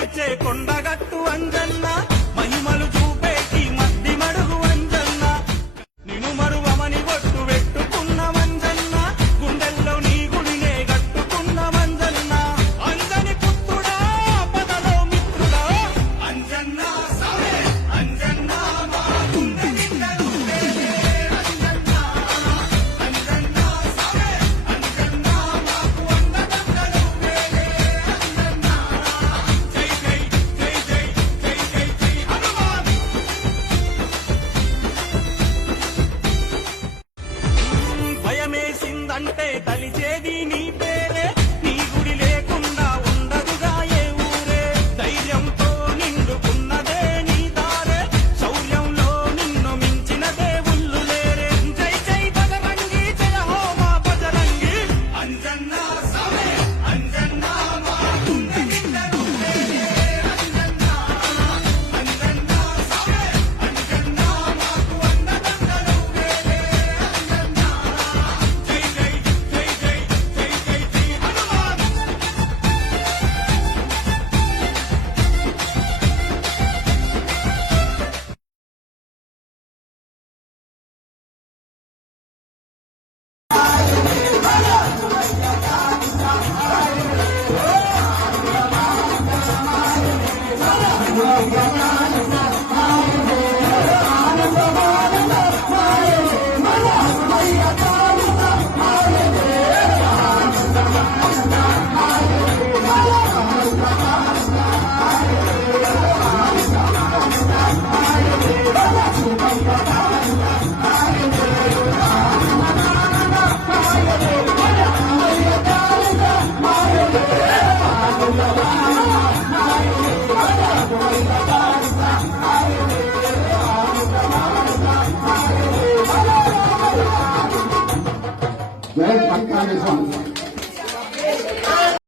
తీర్చే కొండగట్టు అంజన్న మహిమలు చూపేటి మద్ది మడుగు అంజన్న నిను మరువమని ఒట్టు పెట్టుకున్న మంజన్న గుండెల్లో నీ గుడినే గట్టుకున్న మంజన్న అంజని పుత్రుడా పదలో మిత్రుడా అంజన్న సవే అంజన్న మా గుండె నిండా నువ్వేలే అంజన్న అంజన్న సవే అంజన్న మాకు అండదండ నువ్వేలే అంజన్న జై జై జై జై జై జై జై హనుమాన్ భయమేసిందంటే తలిచేది నీ పేరే నీ గుడి లేకుండా ఉండదుగా ఏ ఊరే ధైర్యంతో నిండుకున్నదే నీ దారే శౌర్యంలో నిన్ను మించిన దేవుళ్ళు లేరే జై జై బజరంగి జయ హో మా బజరంగి అంజన్న సవే అంజన్న మా గుండె నిండా నువ్వేలే అంజన్న అంజన్న సవే అంజన్న మాకు అండదండ నువ్వేలే అంజన్న జై జై జై జై జై జై జై హనుమాన్ జై పట్టాభి స్వామి